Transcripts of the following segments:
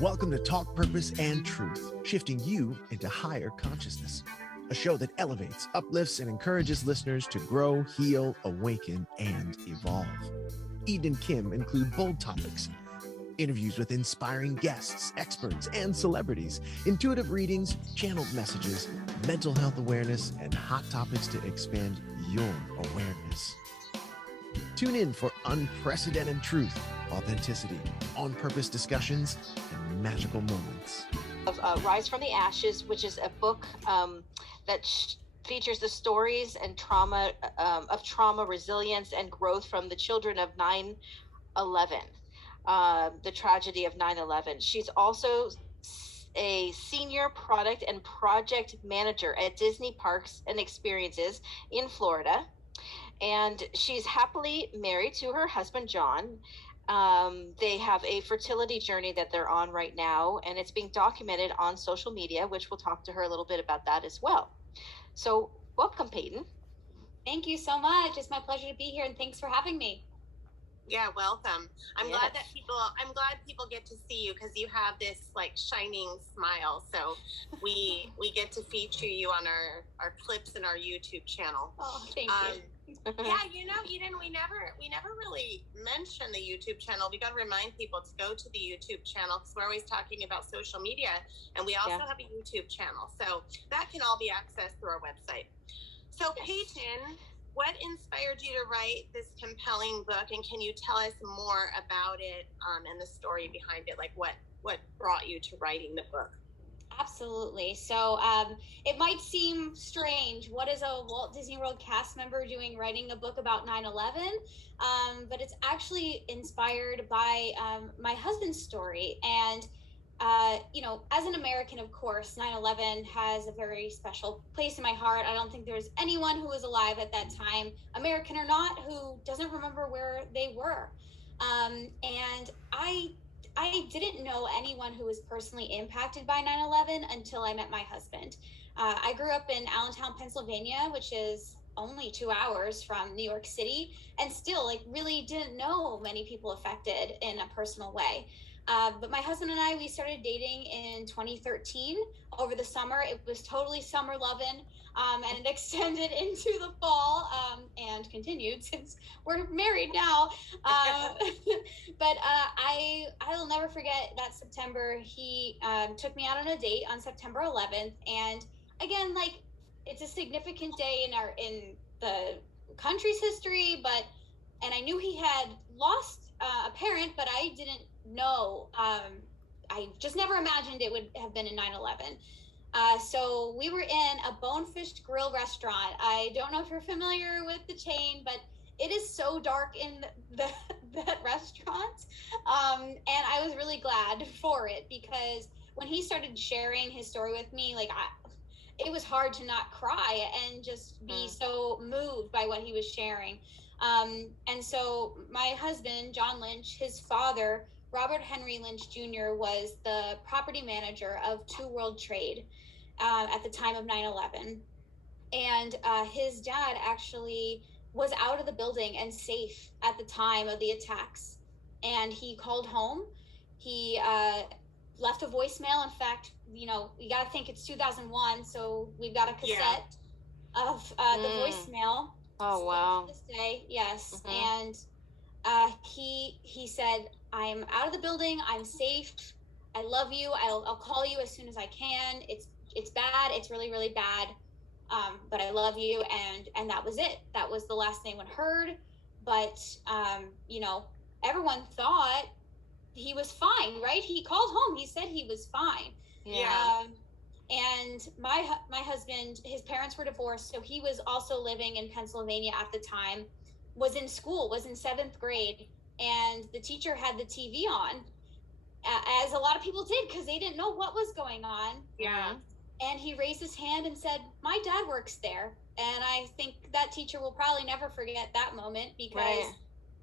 Welcome to Talk Purpose and Truth, shifting you into higher consciousness. A show that elevates, uplifts, and encourages listeners to grow, heal, awaken, and evolve. Eden and Kim include bold topics, interviews with inspiring guests, experts, and celebrities, intuitive readings, channeled messages, mental health awareness, and hot topics to expand your awareness. Tune in for unprecedented truth, authenticity, on-purpose discussions, and magical moments. Rise from the Ashes, which is a book that features the stories and trauma, resilience, and growth from the children of 9/11, the tragedy of 9/11. She's also a senior product and project manager at Disney Parks and Experiences in Florida. And she's happily married to her husband, John. They have a fertility journey that they're on right now, and it's being documented on social media, which we'll talk to her a little bit about that as well. So welcome, Peyton. Thank you so much. It's my pleasure to be here, and thanks for having me. Yeah, welcome. I'm glad people get to see you because you have this like shining smile. So we get to feature you on our clips in our YouTube channel. Oh, thank you. Yeah, Eden, we never really mentioned the YouTube channel. We got to remind people to go to the YouTube channel because we're always talking about social media, and we also have a YouTube channel. So that can all be accessed through our website. So Peyton, what inspired you to write this compelling book, and can you tell us more about it and the story behind it? Like what brought you to writing the book? Absolutely. So it might seem strange. What is a Walt Disney World cast member doing writing a book about 9/11? But it's actually inspired by my husband's story. And, as an American, of course, 9/11 has a very special place in my heart. I don't think there's anyone who was alive at that time, American or not, who doesn't remember where they were. And I didn't know anyone who was personally impacted by 9/11 until I met my husband. I grew up in Allentown, Pennsylvania, which is only 2 hours from New York City, and still really didn't know many people affected in a personal way. But my husband and I, we started dating in 2013 over the summer. It was totally summer loving, and it extended into the fall and continued since we're married now. But I'll never forget that September. He took me out on a date on September 11th, and again, it's a significant day in the country's history. And I knew he had lost a parent, but I didn't know. I just never imagined it would have been in 9/11. So we were in a Bonefish Grill restaurant. I don't know if you're familiar with the chain, but it is so dark in that restaurant. And I was really glad for it because when he started sharing his story with me, it was hard to not cry and just be so moved by what he was sharing. And so my husband, John Lynch, his father, Robert Henry Lynch Jr., was the property manager of Two World Trade at the time of 9/11. And his dad actually was out of the building and safe at the time of the attacks. And he called home. He left a voicemail. In fact, you got to think it's 2001, so we've got a cassette of the voicemail. Oh, wow. To this day, yes. Mm-hmm. And he said, "I'm out of the building. I'm safe. I love you. I'll call you as soon as I can. It's bad. It's really, really bad. But I love you." And that was it. That was the last anyone heard. But everyone thought he was fine, right? He called home. He said he was fine. Yeah. And my husband, his parents were divorced, so he was also living in Pennsylvania at the time, was in school, was in 7th grade, and the teacher had the TV on, as a lot of people did, because they didn't know what was going on. Yeah. And he raised his hand and said, "My dad works there." And I think that teacher will probably never forget that moment because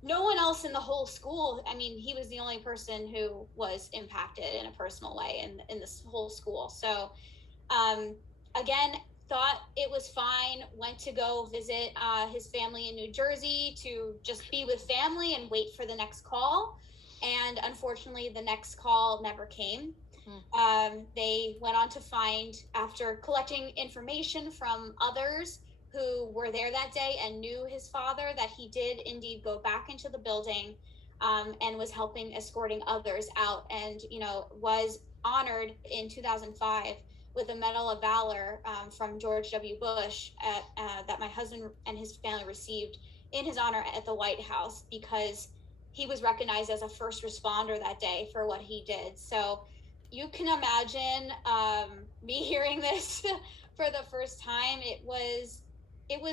no one else in the whole school, he was the only person who was impacted in a personal way in this whole school. So again, thought it was fine, went to go visit his family in New Jersey to just be with family and wait for the next call. And unfortunately, the next call never came. They went on to find, after collecting information from others who were there that day and knew his father, that he did indeed go back into the building, and was helping escorting others out, and was honored in 2005 with a Medal of Valor from George W. Bush that my husband and his family received in his honor at the White House, because he was recognized as a first responder that day for what he did. So you can imagine me hearing this for the first time. It was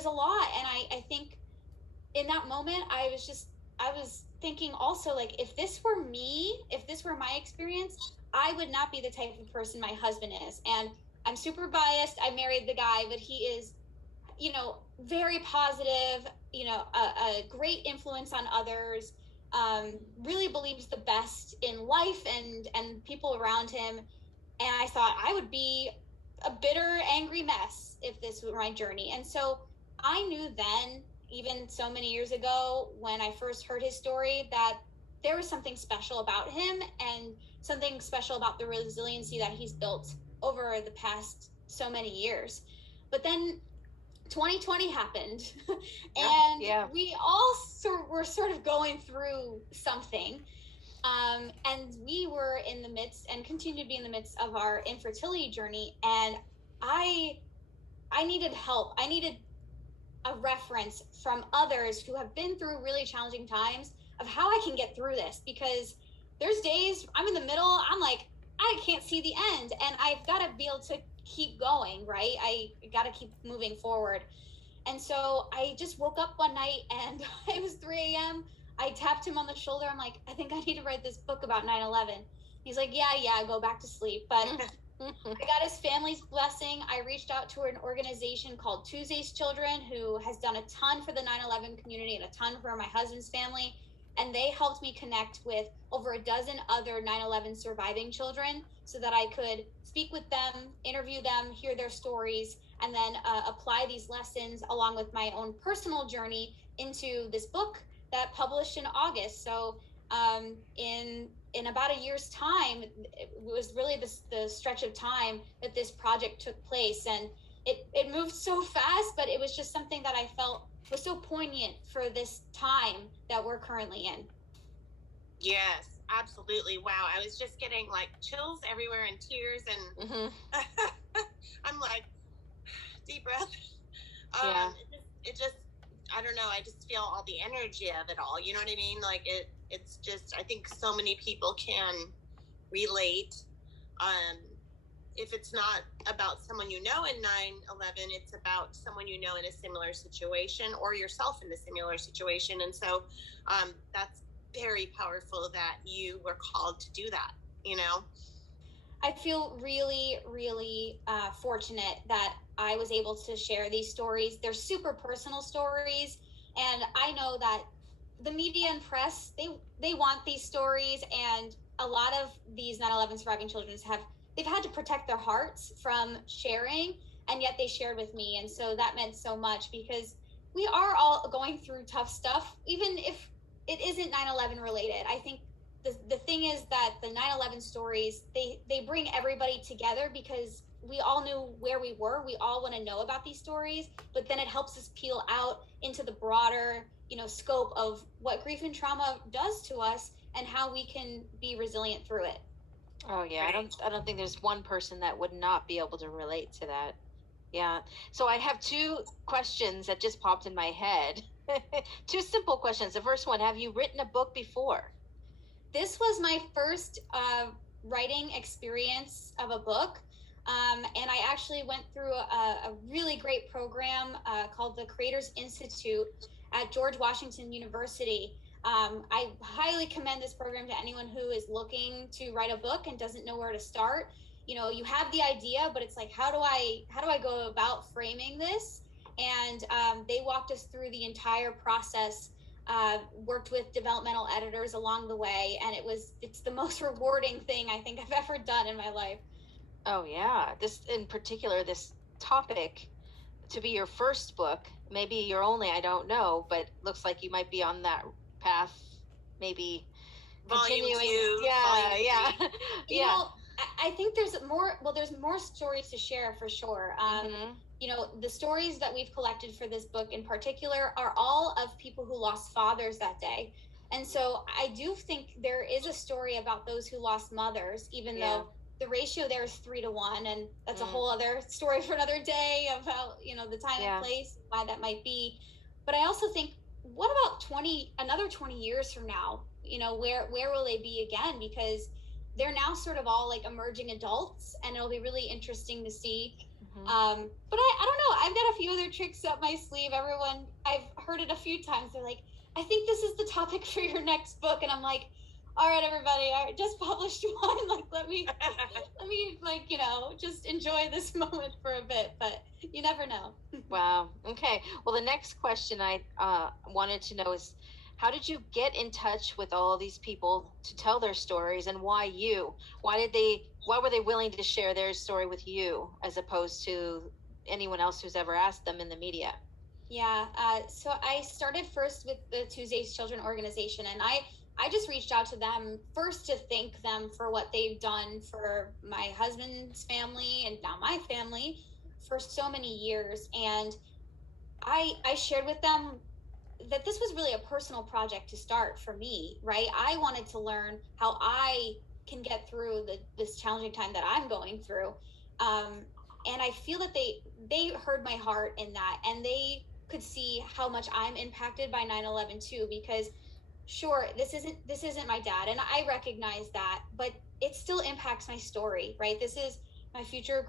a lot. And I think in that moment, I was thinking also, like, if this were me, if this were my experience, I would not be the type of person my husband is. And I'm super biased. I married the guy, but he is, very positive, a great influence on others, really believes the best in life and people around him. And I thought I would be a bitter, angry mess if this were my journey. And so I knew then, even so many years ago, when I first heard his story, that there was something special about him and something special about the resiliency that he's built over the past so many years. But then 2020 happened, and we all were sort of going through something. And we were in the midst, and continue to be in the midst, of our infertility journey. And I needed help. I needed a reference from others who have been through really challenging times of how I can get through this, because there's days I'm in the middle, I'm like, I can't see the end, and I've got to be able to keep going, right? I got to keep moving forward. And so I just woke up one night, and it was 3 a.m. I tapped him on the shoulder. I'm like, I think I need to write this book about 9/11. He's like, yeah, go back to sleep. But I got his family's blessing. I reached out to an organization called Tuesday's Children, who has done a ton for the 9/11 community and a ton for my husband's family. And they helped me connect with over a dozen other 9/11 surviving children, so that I could speak with them, interview them, hear their stories, and then apply these lessons along with my own personal journey into this book that published in August. So in about a year's time, it was really the stretch of time that this project took place. And it moved so fast, but it was just something that I felt was so poignant for this time that we're currently in. Yes, absolutely. Wow. I was just getting like chills everywhere and tears, and I'm like, deep breath. It just, I don't know. I just feel all the energy of it all. You know what I mean? Like it's just, I think so many people can relate. If it's not about someone you know in 9/11, it's about someone you know in a similar situation, or yourself in a similar situation. And so that's very powerful that you were called to do that, I feel really, really fortunate that I was able to share these stories. They're super personal stories. And I know that the media and press, they want these stories. And a lot of these 9/11 surviving children they've had to protect their hearts from sharing, and yet they shared with me. And so that meant so much, because we are all going through tough stuff, even if it isn't 9/11 related. I think the thing is that the 9/11 stories, they bring everybody together, because we all knew where we were. We all want to know about these stories, but then it helps us peel out into the broader, scope of what grief and trauma does to us and how we can be resilient through it. Oh yeah, right. I don't think there's one person that would not be able to relate to that. Yeah. So I have two questions that just popped in my head. Two simple questions. The first one, have you written a book before? This was my first writing experience of a book. And I actually went through a really great program called the Creators Institute at George Washington University. I highly commend this program to anyone who is looking to write a book and doesn't know where to start. You have the idea, but it's like, how do I go about framing this? And they walked us through the entire process, worked with developmental editors along the way. And it's the most rewarding thing I think I've ever done in my life. Oh yeah. This in particular, this topic to be your first book, maybe your only, I don't know, but looks like you might be on that path, maybe Volume continuing. 2, Yeah, volume yeah, 3. You yeah. know, I think there's more. Well, there's more stories to share for sure. Mhm. You know, the stories that we've collected for this book in particular are all of people who lost fathers that day. And so I do think there is a story about those who lost mothers, even Yeah. though the ratio there is 3-1. And that's a Mm. whole other story for another day of how, you know, the time Yeah. and place, why that might be. But I also think, what about another 20 years from now? You know, where will they be again? Because they're now sort of all like emerging adults, and it'll be really interesting to see. But I don't know. I've got a few other tricks up my sleeve. Everyone, I've heard it a few times. They're like, I think this is the topic for your next book. And I'm like, all right, everybody, I just published one. Like, let me like, you know, just enjoy this moment for a bit, but you never know. Wow. Okay. Well, the next question I wanted to know is, how did you get in touch with all these people to tell their stories, and why you? Why were they willing to share their story with you as opposed to anyone else who's ever asked them in the media? Yeah. So I started first with the Tuesday's Children organization, and I just reached out to them first to thank them for what they've done for my husband's family and now my family for so many years. And I shared with them that this was really a personal project to start for me, right? I wanted to learn how I can get through this challenging time that I'm going through. And I feel that they heard my heart in that, and they could see how much I'm impacted by 9/11 too, because sure, this isn't my dad, and I recognize that, but it still impacts my story, right? This is my future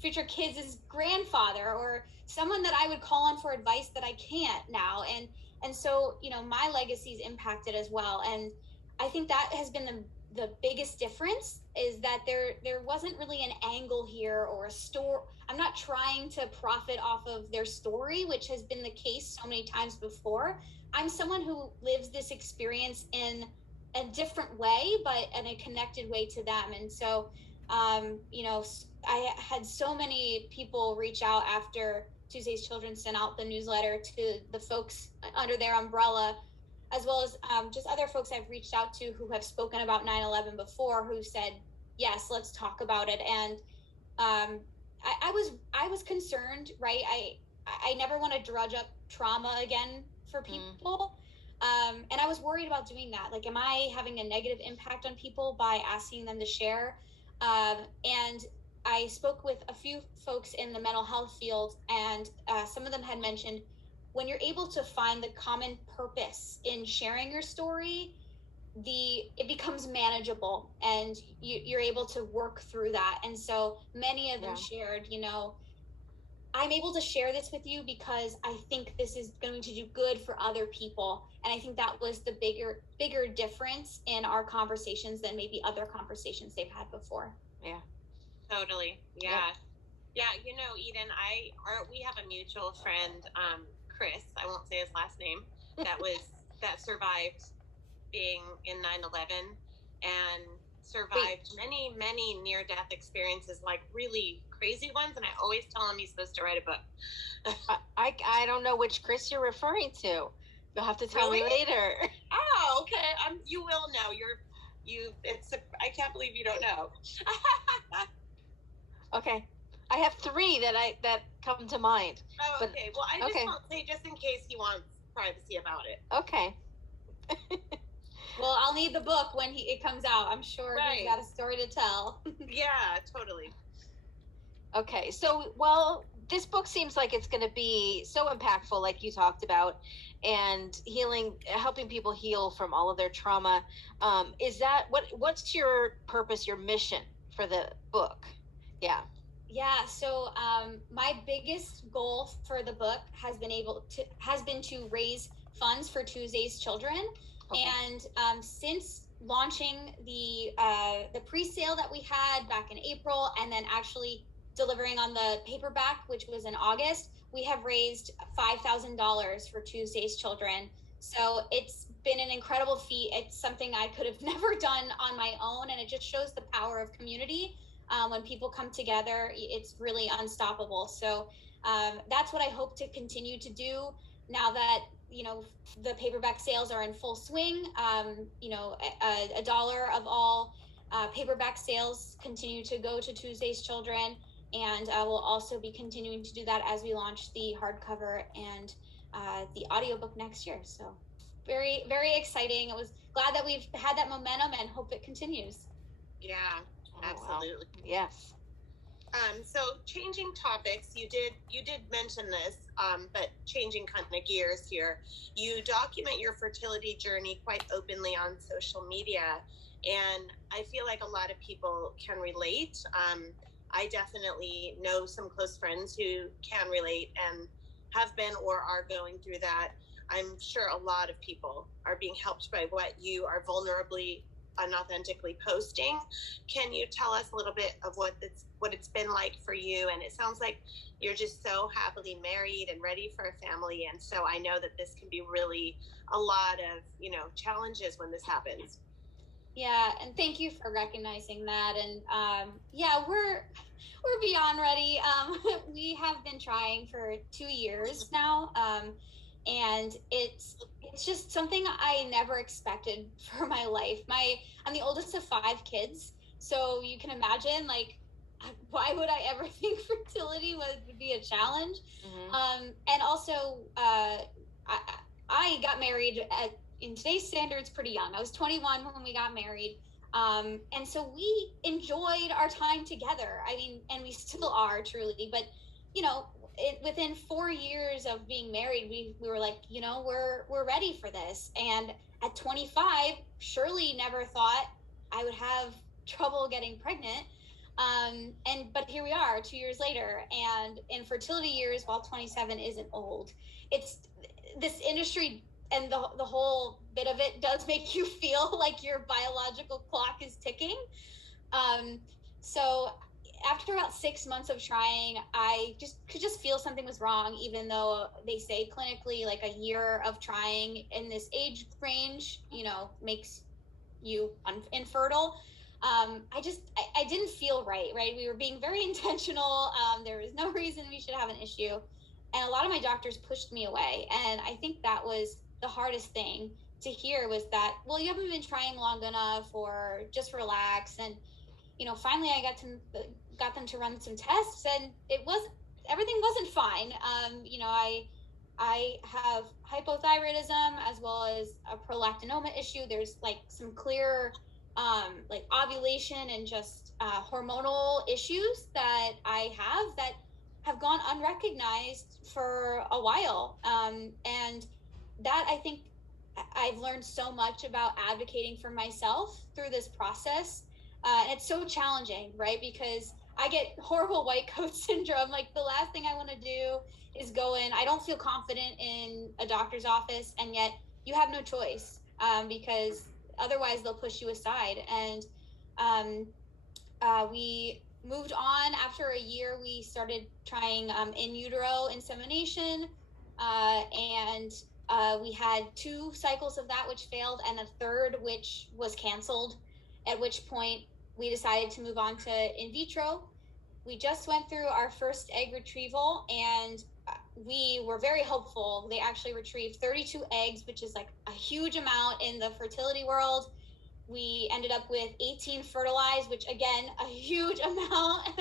future kids' grandfather, or someone that I would call on for advice that I can't now. And so, you know, my legacy is impacted as well. And I think that has been the biggest difference, is that there wasn't really an angle here or a story. I'm not trying to profit off of their story, which has been the case so many times before. I'm someone who lives this experience in a different way, but in a connected way to them. And so, you know, I had so many people reach out after Tuesday's Children sent out the newsletter to the folks under their umbrella, as well as just other folks I've reached out to who have spoken about 9/11 before, who said, yes, let's talk about it. And I was concerned, right? I never want to drudge up trauma again for people. And I was worried about doing that. Like, am I having a negative impact on people by asking them to share? And I spoke with a few folks in the mental health field, and some of them had mentioned, when you're able to find the common purpose in sharing your story, it becomes manageable, and you're able to work through that. And so many of them shared, you know, I'm able to share this with you because I think this is going to do good for other people. And I think that was the bigger difference in our conversations than maybe other conversations they've had before. Yeah. Totally. Yeah. Yeah. You know, Eden, we have a mutual friend, Chris, I won't say his last name, that survived being in 9/11 and survived many, many near-death experiences, like really crazy ones. And I always tell him he's supposed to write a book. I don't know which Chris you're referring to. You'll have to tell me later. Oh, okay. You will know. I can't believe you don't know. Okay. I have 3 that come to mind. Oh, okay. Well, I just won't say, just in case he wants privacy about it. Okay. Well, I'll need the book when it comes out. I'm sure he's got a story to tell. Yeah, totally. Okay. So, well, this book seems like it's going to be so impactful, like you talked about, and helping people heal from all of their trauma. Is that what's your purpose, your mission for the book? Yeah. So my biggest goal for the book has been to raise funds for Tuesday's Children. Okay. And since launching the pre-sale that we had back in April, and then actually delivering on the paperback, which was in August, we have raised $5,000 for Tuesday's Children. So it's been an incredible feat. It's something I could have never done on my own, and it just shows the power of community. When people come together, it's really unstoppable. So that's what I hope to continue to do now that the paperback sales are in full swing. $1 of all paperback sales continue to go to Tuesday's Children, and we'll also be continuing to do that as we launch the hardcover and the audiobook next year. So very, very exciting. I was glad that we've had that momentum and hope it continues. Yeah, absolutely. Wow. Yes. So changing topics, you did mention this, but changing kind of gears here, you document your fertility journey quite openly on social media, and I feel like a lot of people can relate. I definitely know some close friends who can relate and have been or are going through that. I'm sure a lot of people are being helped by what you are vulnerably and authentically posting. Can you tell us a little bit of what it's been like for you? And it sounds like you're just so happily married and ready for a family. And so I know that this can be really a lot of, challenges when this happens. Yeah, and thank you for recognizing that. And we're beyond ready. We have been trying for 2 years now, and it's just something I never expected for my life. I'm the oldest of 5 kids, so you can imagine, like, why would I ever think fertility would be a challenge? Mm-hmm. And also, I got married in today's standards pretty young. I was 21 when we got married. And so we enjoyed our time together. I mean, and we still are, truly. But, within 4 years of being married, we were like, we're ready for this. And at 25, surely never thought I would have trouble getting pregnant. But here we are 2 years later. And in fertility years, while 27 isn't old, it's this industry and the whole bit of it does make you feel like your biological clock is ticking. So after about 6 months of trying, I could feel something was wrong, even though they say clinically, like, a year of trying in this age range, makes you infertile. I didn't feel right? We were being very intentional. There was no reason we should have an issue. And a lot of my doctors pushed me away. And I think that was the hardest thing to hear, was that, well, you haven't been trying long enough, or just relax. And, finally I got them to run some tests, and everything wasn't fine. I have hypothyroidism as well as a prolactinoma issue. There's some clear ovulation and just hormonal issues that I have gone unrecognized for a while. And that, I think, I've learned so much about advocating for myself through this process. And it's so challenging, right? Because I get horrible white coat syndrome. Like, the last thing I want to do is go in. I don't feel confident in a doctor's office, and yet you have no choice, because otherwise they'll push you aside. And we moved on. After a year, we started trying in utero insemination, and we had 2 cycles of that, which failed, and a third, which was canceled, at which point we decided to move on to in vitro. We just went through our first egg retrieval, and we were very hopeful. They actually retrieved 32 eggs, which is like a huge amount in the fertility world. We ended up with 18 fertilized, which, again, a huge amount.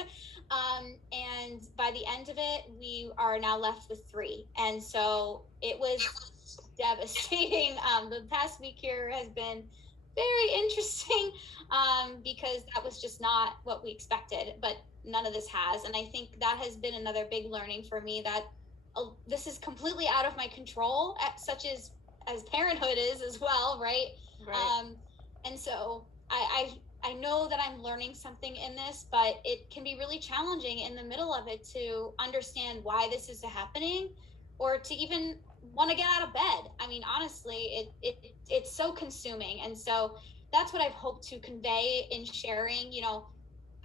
And by the end of it, we are now left with 3. And so it was devastating. The past week here has been very interesting, because that was just not what we expected, but none of this has. And I think that has been another big learning for me, that this is completely out of my control, such as parenthood is as well, right? And so I know that I'm learning something in this, but it can be really challenging in the middle of it to understand why this is happening, or to even want to get out of bed. I mean, honestly, it's so consuming. And so that's what I've hoped to convey in sharing.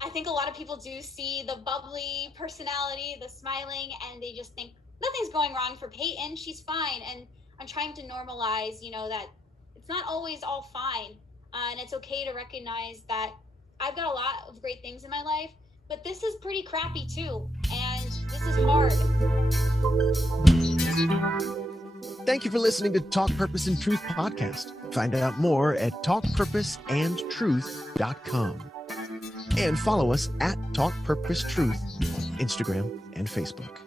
I think a lot of people do see the bubbly personality, the smiling, and they just think nothing's going wrong for Peyton. She's fine. And I'm trying to normalize, that it's not always all fine. And it's okay to recognize that I've got a lot of great things in my life, but this is pretty crappy too. And this is hard. Thank you for listening to Talk Purpose and Truth podcast. Find out more at talkpurposeandtruth.com. And follow us at Talk Purpose Truth on Instagram and Facebook.